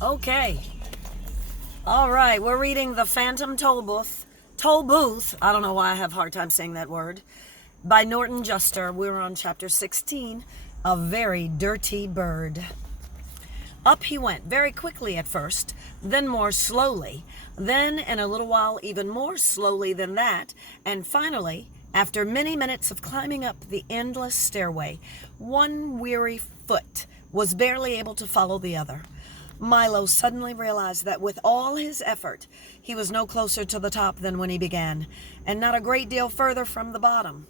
Okay. All right, we're reading the Phantom Tollbooth. Tollbooth, I don't know why I have a hard time saying that word, by Norton Juster. We're on chapter 16, A Very Dirty Bird. Up he went, very quickly at first, then more slowly, then in a little while even more slowly than that, and finally, after many minutes of climbing up the endless stairway, one weary foot was barely able to follow the other. Milo suddenly realized that with all his effort, he was no closer to the top than when he began, and not a great deal further from the bottom.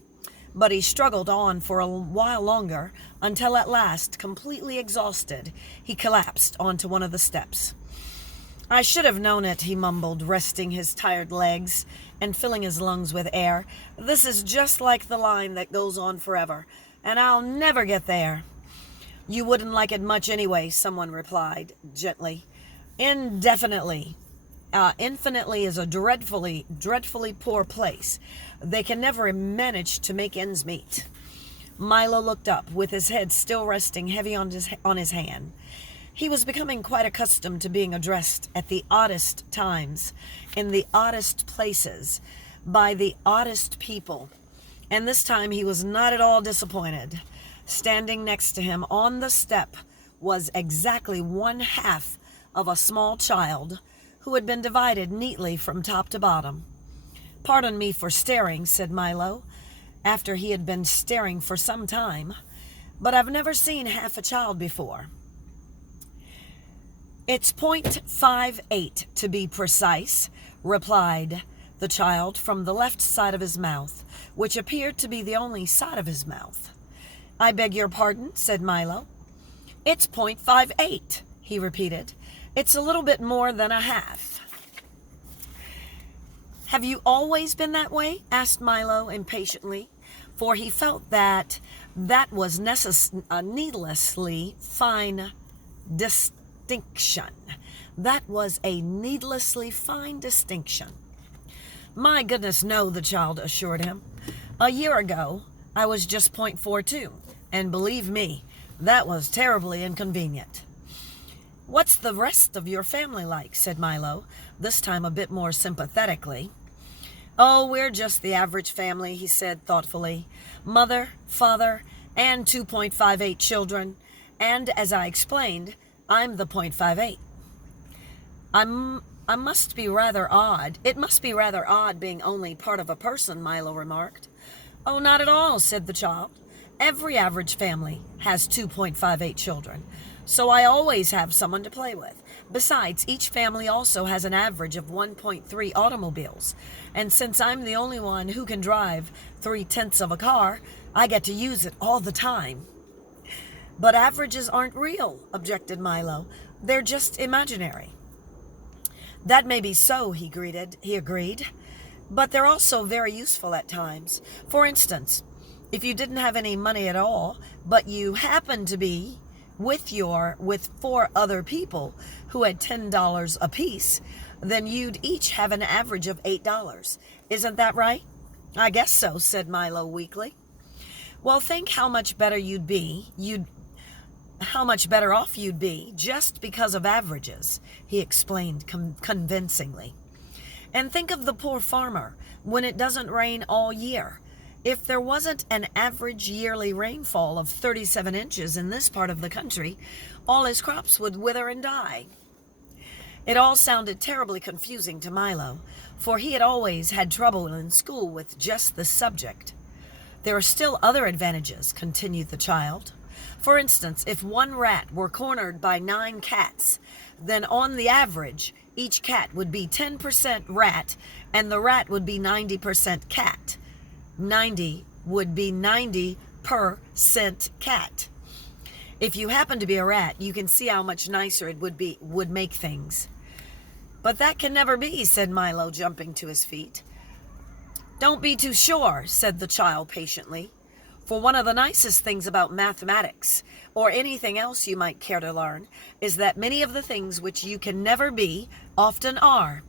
But he struggled on for a while longer, until at last, completely exhausted, he collapsed onto one of the steps. "I should have known it," he mumbled, resting his tired legs and filling his lungs with air. "This is just like the line that goes on forever, and I'll never get there." "You wouldn't like it much anyway," someone replied gently. "Indefinitely. Infinitely is a dreadfully poor place. They can never manage to make ends meet." Milo looked up, with his head still resting heavy on his hand. He was becoming quite accustomed to being addressed at the oddest times, in the oddest places, by the oddest people. And this time he was not at all disappointed. Standing next to him on the step was exactly one half of a small child, who had been divided neatly from top to bottom. "Pardon me for staring," said Milo, after he had been staring for some time, "but I've never seen half a child before." "It's 0.58 to be precise," replied the child from the left side of his mouth, which appeared to be the only side of his mouth. "I beg your pardon," said Milo. "It's 0.58, he repeated. "It's a little bit more than a half." "Have you always been that way?" asked Milo impatiently, for he felt that was a needlessly fine distinction. That was a needlessly fine distinction. "My goodness, no," the child assured him. "A year ago, I was just 0.42, and believe me, that was terribly inconvenient." "What's the rest of your family like?" said Milo, this time a bit more sympathetically. "Oh, we're just the average family," he said thoughtfully. "Mother, father, and 2.58 children, and as I explained, I'm the 0.58. I must be rather odd. It must be rather odd being only part of a person," Milo remarked. "Oh, not at all," said the child. "Every average family has 2.58 children, so I always have someone to play with. Besides, each family also has an average of 1.3 automobiles, and since I'm the only one who can drive 3/10 of a car, I get to use it all the time." "But averages aren't real," objected Milo. "They're just imaginary." "That may be so," he agreed, "but they're also very useful at times. For instance, if you didn't have any money at all, but you happened to be with 4 other people who had $10 apiece, then you'd each have an average of $8. Isn't that right?" "I guess so," said Milo weakly. "Well, think how much better how much better off you'd be just because of averages," he explained convincingly. "And think of the poor farmer when it doesn't rain all year. If there wasn't an average yearly rainfall of 37 inches in this part of the country, all his crops would wither and die." It all sounded terribly confusing to Milo, for he had always had trouble in school with just this subject. "There are still other advantages," continued the child. "For instance, if one rat were cornered by 9 cats, then on the average, each cat would be 10% rat, and the rat would be 90% cat. 90 would be 90% cat. If you happen to be a rat, you can see how much nicer it would make things." "But that can never be," said Milo, jumping to his feet. "Don't be too sure," said the child patiently. "For one of the nicest things about mathematics, or anything else you might care to learn, is that many of the things which you can never be often are.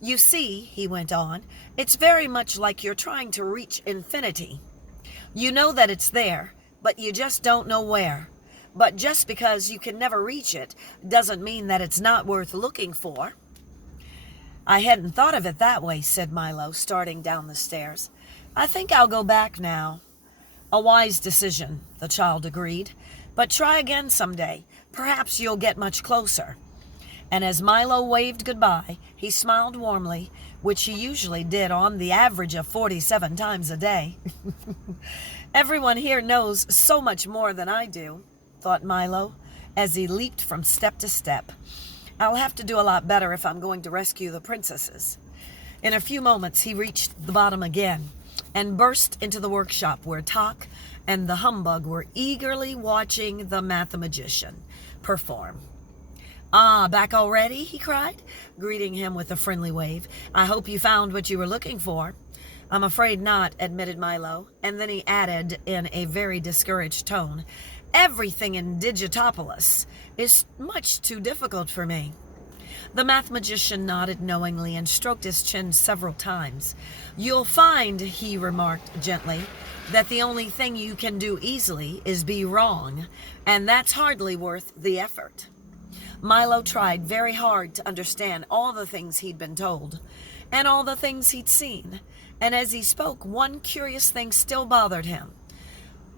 You see," he went on, "it's very much like you're trying to reach infinity. You know that it's there, but you just don't know where. But just because you can never reach it doesn't mean that it's not worth looking for. I hadn't thought of it that way, said Milo, starting down the stairs. I think I'll go back now. A wise decision, the child agreed. But try again someday. Perhaps you'll get much closer. And as Milo waved goodbye, he smiled warmly, which he usually did on the average of 47 times a day. Everyone here knows so much more than I do, thought Milo, as he leaped from step to step. I'll have to do a lot better if I'm going to rescue the princesses. In a few moments, he reached the bottom again and burst into the workshop where Tok and the humbug were eagerly watching the mathemagician perform. Ah, back already? He cried, greeting him with a friendly wave. I hope you found what you were looking for. I'm afraid not, admitted Milo, and then he added in a very discouraged tone, everything in Digitopolis is much too difficult for me. The mathemagician nodded knowingly and stroked his chin several times. You'll find, he remarked gently, that the only thing you can do easily is be wrong, and that's hardly worth the effort. Milo tried very hard to understand all the things he'd been told, and all the things he'd seen, and as he spoke, one curious thing still bothered him.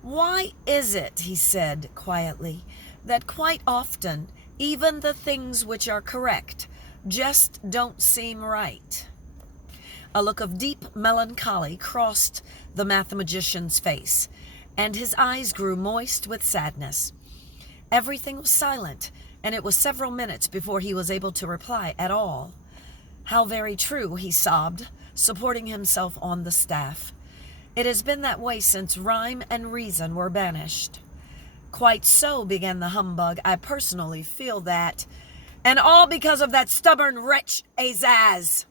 Why is it, he said quietly, that quite often even the things which are correct just don't seem right? A look of deep melancholy crossed the mathemagician's face, and his eyes grew moist with sadness. Everything was silent, and it was several minutes before he was able to reply at all. How very true, he sobbed, supporting himself on the staff. It has been that way since rhyme and reason were banished. Quite so, began the humbug. I personally feel that. And all because of that stubborn wretch, Azaz,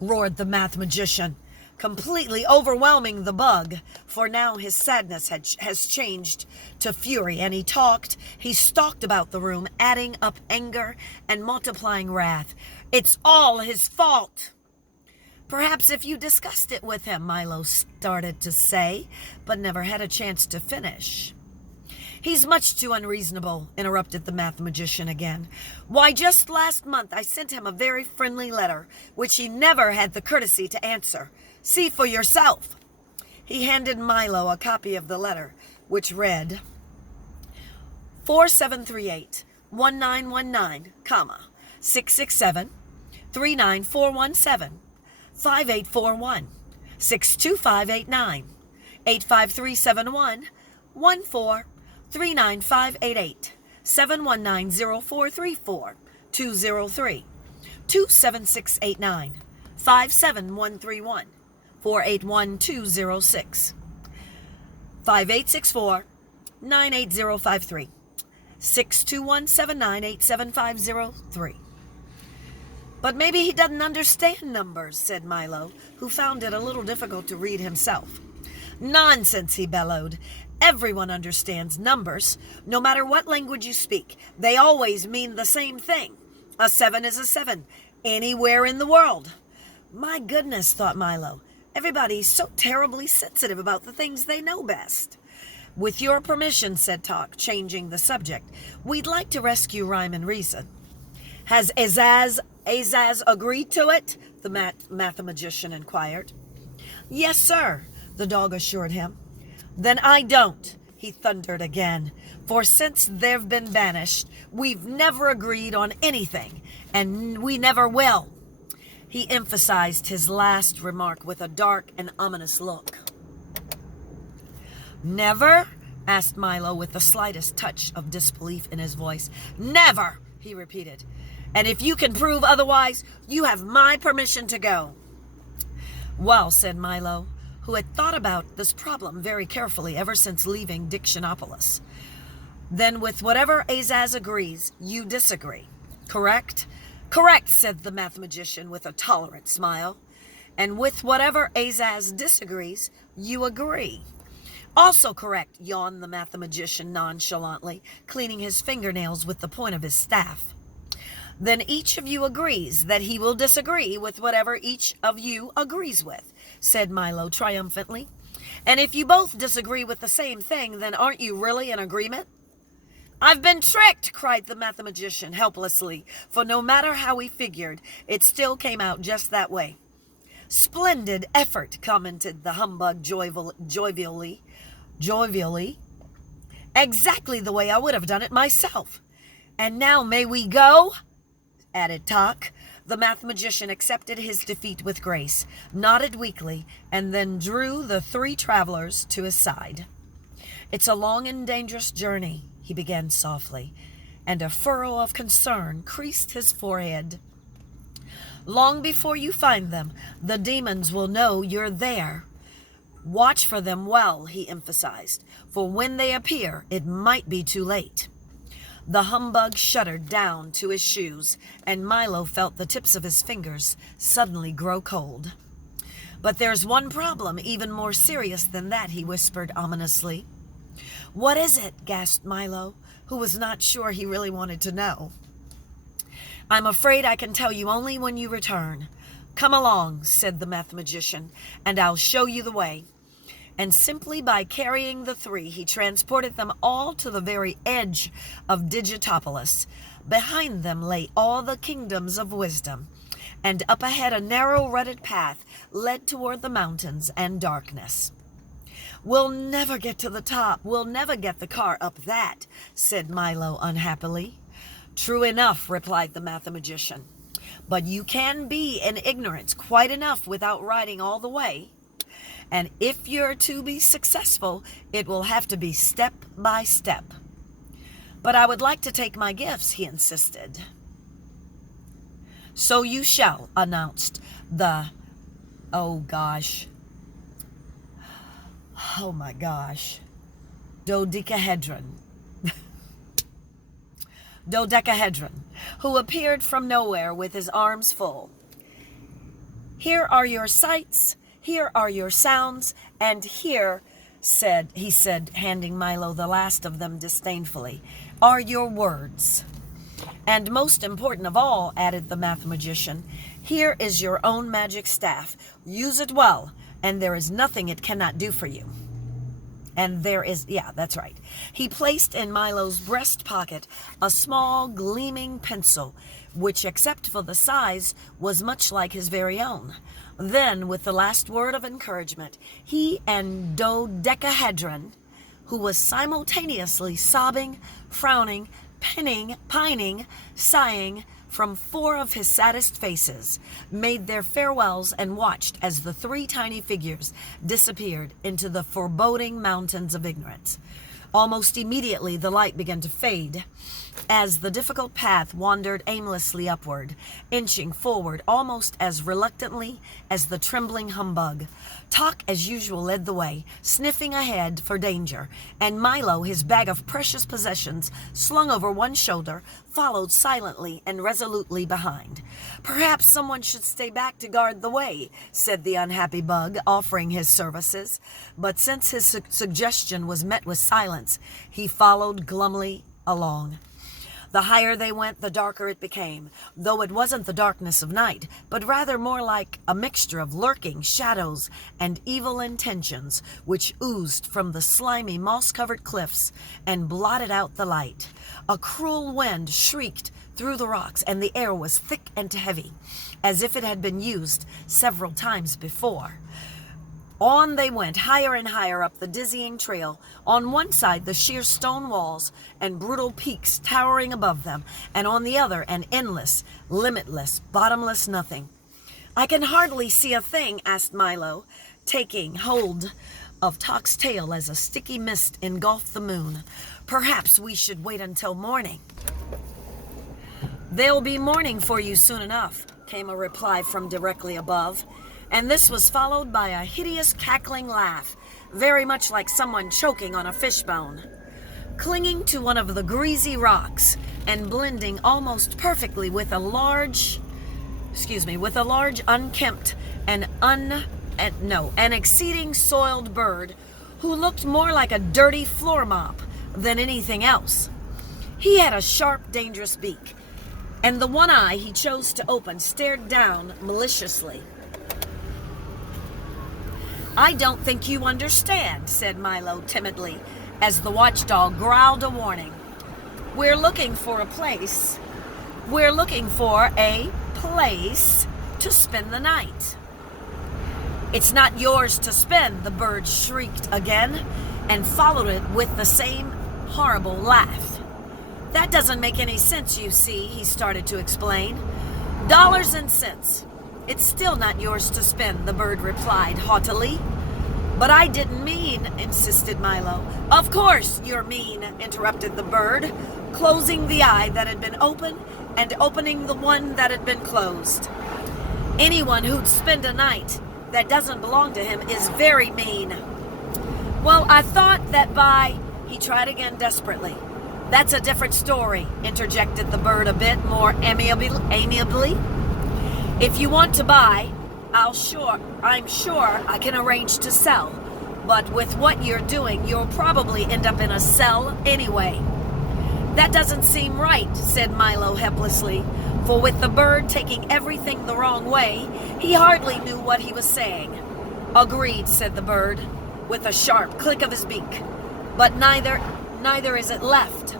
roared the mathemagician, completely overwhelming the bug, for now his sadness has changed to fury, and he stalked about the room, adding up anger and multiplying wrath. It's all his fault. Perhaps if you discussed it with him, Milo started to say, but never had a chance to finish. He's much too unreasonable, interrupted the mathemagician again. Why, just last month I sent him a very friendly letter, which he never had the courtesy to answer. See for yourself. He handed Milo a copy of the letter, which read, 4738-1919, 667 39417 5841 62589 85371 14 39588 7190434 203 27689 57131 481206 5864 98053 621798750 But maybe he doesn't understand numbers, said Milo, who found it a little difficult to read himself. Nonsense, he bellowed. Everyone understands numbers. No matter what language you speak, they always mean the same thing. A 7 is a 7, anywhere in the world. My goodness, thought Milo. Everybody's so terribly sensitive about the things they know best. With your permission, said Tok, changing the subject, we'd like to rescue Rhyme and Reason. Has Azaz agreed to it? The mathemagician inquired. Yes, sir, the dog assured him. Then I don't, he thundered again, for since they've been banished, we've never agreed on anything, and we never will. He emphasized his last remark with a dark and ominous look. Never? Asked Milo with the slightest touch of disbelief in his voice. Never, he repeated. And if you can prove otherwise, you have my permission to go. Well, said Milo, who had thought about this problem very carefully ever since leaving Dictionopolis. Then with whatever Azaz agrees, you disagree. Correct? Correct, said the mathemagician with a tolerant smile. And with whatever Azaz disagrees, you agree. Also correct, yawned the mathematician nonchalantly, cleaning his fingernails with the point of his staff. Then each of you agrees that he will disagree with whatever each of you agrees with, said Milo triumphantly. And if you both disagree with the same thing, then aren't you really in agreement? "I've been tricked," cried the mathematician helplessly, for no matter how he figured, it still came out just that way. "Splendid effort," commented the humbug jovially. "Exactly the way I would have done it myself. And now may we go?" added Tock. The mathematician accepted his defeat with grace, nodded weakly, and then drew the three travelers to his side. "It's a long and dangerous journey," he began softly, and a furrow of concern creased his forehead. "Long before you find them, the demons will know you're there. Watch for them well," he emphasized, "for when they appear, it might be too late." The humbug shuddered down to his shoes, and Milo felt the tips of his fingers suddenly grow cold. "But there's one problem even more serious than that," he whispered ominously. "What is it?" gasped Milo, who was not sure he really wanted to know. "I'm afraid I can tell you only when you return. Come along," said the mathematician, "and I'll show you the way." And simply by carrying the three, he transported them all to the very edge of Digitopolis. Behind them lay all the kingdoms of wisdom, and up ahead a narrow rutted path led toward the mountains and darkness. "We'll never get to the top. We'll never get the car up that," said Milo unhappily. "True enough," replied the mathematician. "But you can be in ignorance quite enough without riding all the way. And if you're to be successful, it will have to be step by step." "But I would like to take my gifts," he insisted. "So you shall," announced the... oh my gosh. Dodecahedron, who appeared from nowhere with his arms full. "Here are your sights, here are your sounds, and here," he said, handing Milo the last of them disdainfully, "are your words. And most important of all," added the mathematician, "here is your own magic staff. Use it well, and there is nothing it cannot do for you." That's right. He placed in Milo's breast pocket a small gleaming pencil, which, except for the size, was much like his very own. Then, with the last word of encouragement, he and Dodecahedron, who was simultaneously sobbing, frowning, pining, sighing from 4 of his saddest faces, made their farewells and watched as the 3 tiny figures disappeared into the foreboding mountains of ignorance. Almost immediately the light began to fade as the difficult path wandered aimlessly upward, inching forward almost as reluctantly as the trembling humbug. Tock, as usual, led the way, sniffing ahead for danger, and Milo, his bag of precious possessions slung over one shoulder, followed silently and resolutely behind. "Perhaps someone should stay back to guard the way," said the unhappy bug, offering his services. But since his suggestion was met with silence, he followed glumly along. The higher they went, the darker it became, though it wasn't the darkness of night, but rather more like a mixture of lurking shadows and evil intentions, which oozed from the slimy, moss-covered cliffs and blotted out the light. A cruel wind shrieked through the rocks, and the air was thick and heavy, as if it had been used several times before. On they went, higher and higher up the dizzying trail, on one side the sheer stone walls and brutal peaks towering above them, and on the other an endless, limitless, bottomless nothing. "I can hardly see a thing," asked Milo, taking hold of Tock's tail as a sticky mist engulfed the moon. "Perhaps we should wait until morning." "There'll be morning for you soon enough," came a reply from directly above, and this was followed by a hideous cackling laugh, very much like someone choking on a fishbone. Clinging to one of the greasy rocks and blending almost perfectly with a large unkempt and an exceeding soiled bird who looked more like a dirty floor mop than anything else. He had a sharp, dangerous beak, and the one eye he chose to open stared down maliciously. "I don't think you understand," said Milo timidly, as the watchdog growled a warning. We're looking for a place. We're looking for a place to spend the night. It's not yours to spend, the bird shrieked again and followed it with the same horrible laugh. That doesn't make any sense, you see, he started to explain. Dollars and cents. It's still not yours to spend, the bird replied haughtily. But I didn't mean, insisted Milo. Of course you're mean, interrupted the bird, closing the eye that had been open and opening the one that had been closed. Anyone who'd spend a night that doesn't belong to him is very mean. Well, I thought that by... He tried again desperately. That's a different story, interjected the bird a bit more amiably. If you want to buy, I'm sure I can arrange to sell. But with what you're doing, you'll probably end up in a cell anyway. That doesn't seem right, said Milo helplessly, for with the bird taking everything the wrong way, he hardly knew what he was saying. Agreed, said the bird, with a sharp click of his beak. But neither is it left.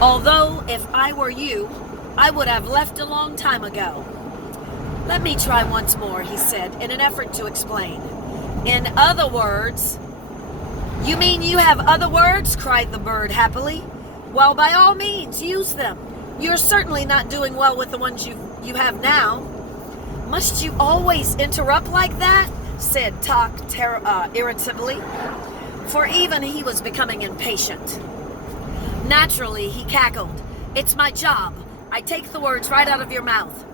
Although, if I were you, I would have left a long time ago. Let me try once more, he said, in an effort to explain. In other words... You mean you have other words? Cried the bird happily. Well, by all means, use them. You're certainly not doing well with the ones you have now. Must you always interrupt like that? Said Tok irritably, for even he was becoming impatient. Naturally, he cackled. It's my job. I take the words right out of your mouth.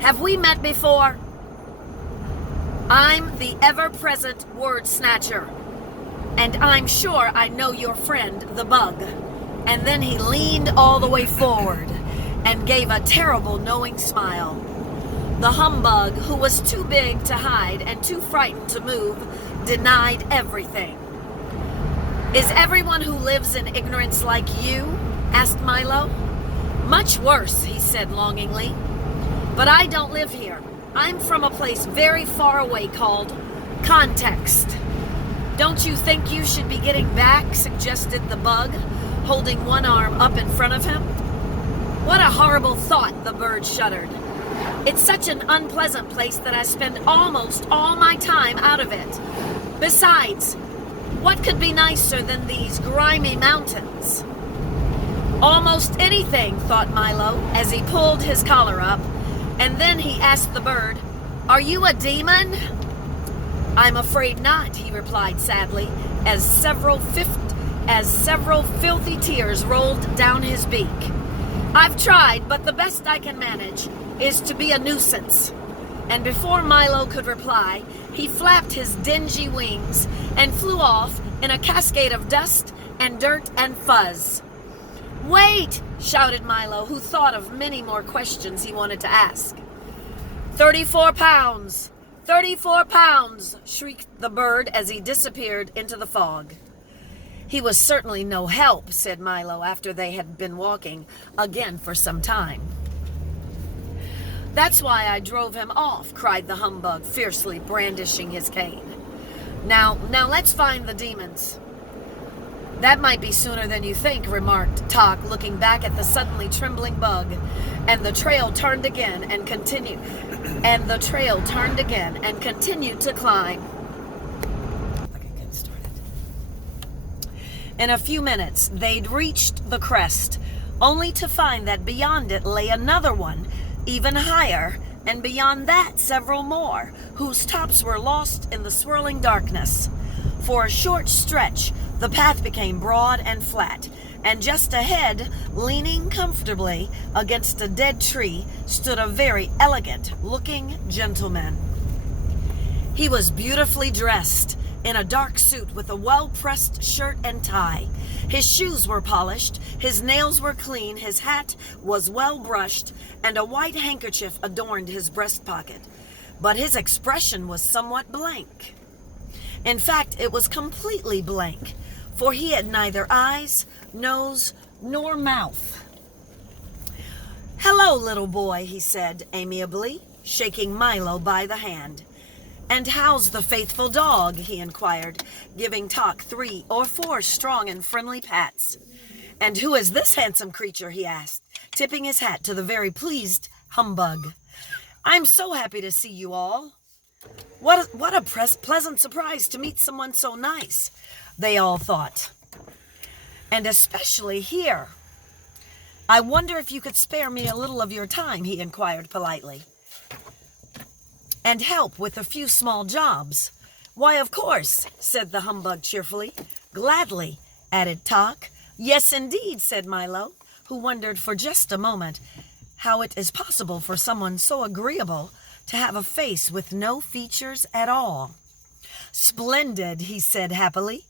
Have we met before? I'm the ever-present word snatcher, and I'm sure I know your friend, the bug. And then he leaned all the way forward and gave a terrible knowing smile. The humbug, who was too big to hide and too frightened to move, denied everything. Is everyone who lives in ignorance like you? Asked Milo. Much worse, he said longingly. But I don't live here. I'm from a place very far away called Context. Don't you think you should be getting back? Suggested the bug, holding one arm up in front of him. What a horrible thought, the bird shuddered. It's such an unpleasant place that I spend almost all my time out of it. Besides, what could be nicer than these grimy mountains? Almost anything, thought Milo, as he pulled his collar up, and then he asked the bird, Are you a demon? I'm afraid not, he replied sadly, as several filthy tears rolled down his beak. I've tried, but the best I can manage is to be a nuisance. And before Milo could reply, he flapped his dingy wings and flew off in a cascade of dust and dirt and fuzz. Wait, shouted Milo, who thought of many more questions he wanted to ask. 34 pounds! 34 pounds! Shrieked the bird as he disappeared into the fog. He was certainly no help, said Milo after they had been walking again for some time. That's why I drove him off, cried the humbug, fiercely brandishing his cane. Now let's find the demons. That might be sooner than you think, remarked Tok, looking back at the suddenly trembling bug, and the trail turned again and continued to climb. Okay, get started. In a few minutes, they'd reached the crest, only to find that beyond it lay another one, even higher, and beyond that several more, whose tops were lost in the swirling darkness. For a short stretch, the path became broad and flat, and just ahead, leaning comfortably against a dead tree, stood a very elegant-looking gentleman. He was beautifully dressed in a dark suit with a well-pressed shirt and tie. His shoes were polished, his nails were clean, his hat was well brushed, and a white handkerchief adorned his breast pocket. But his expression was somewhat blank. In fact, it was completely blank, for he had neither eyes, nose, nor mouth. Hello, little boy, he said amiably, shaking Milo by the hand. And how's the faithful dog? He inquired, giving Tok 3 or 4 strong and friendly pats. "And who is this handsome creature?" he asked, tipping his hat to the very pleased humbug. "I'm so happy to see you all. What a pleasant surprise to meet someone so nice," they all thought. "And especially here. I wonder if you could spare me a little of your time," he inquired politely, "and help with a few small jobs." "Why, of course," said the humbug cheerfully. "Gladly," added Tock. "Yes, indeed," said Milo, who wondered for just a moment how it is possible for someone so agreeable to have a face with no features at all. "Splendid," he said happily,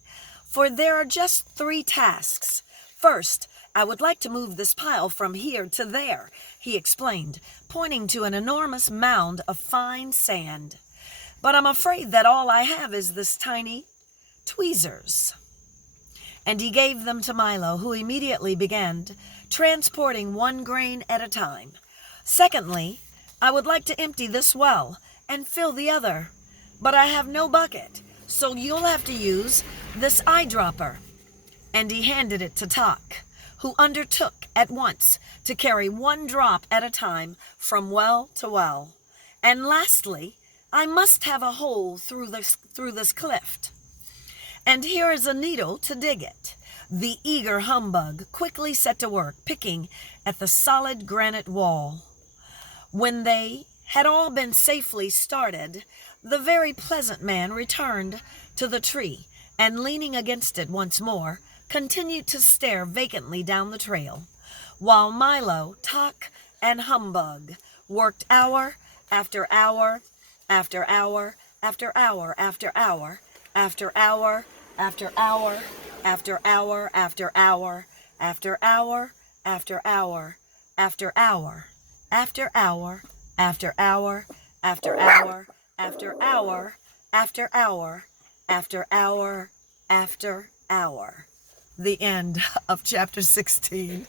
"for there are just 3 tasks. First, I would like to move this pile from here to there," he explained, pointing to an enormous mound of fine sand. "But I'm afraid that all I have is this tiny tweezers." And he gave them to Milo, who immediately began transporting 1 grain at a time. "Secondly, I would like to empty this well and fill the other, but I have no bucket, so you'll have to use this eyedropper." And he handed it to Tock, who undertook at once to carry 1 drop at a time from well to well. "And lastly, I must have a hole through this cleft, and here is a needle to dig it." The eager humbug quickly set to work picking at the solid granite wall. When they had all been safely started, the very pleasant man returned to the tree and, leaning against it once more, continued to stare vacantly down the trail, while Milo, Tock, and Humbug worked hour after hour after hour after hour after hour after hour after hour after hour after hour after hour after hour after hour after hour after hour after hour after hour after hour after hour after hour. The end of chapter 16.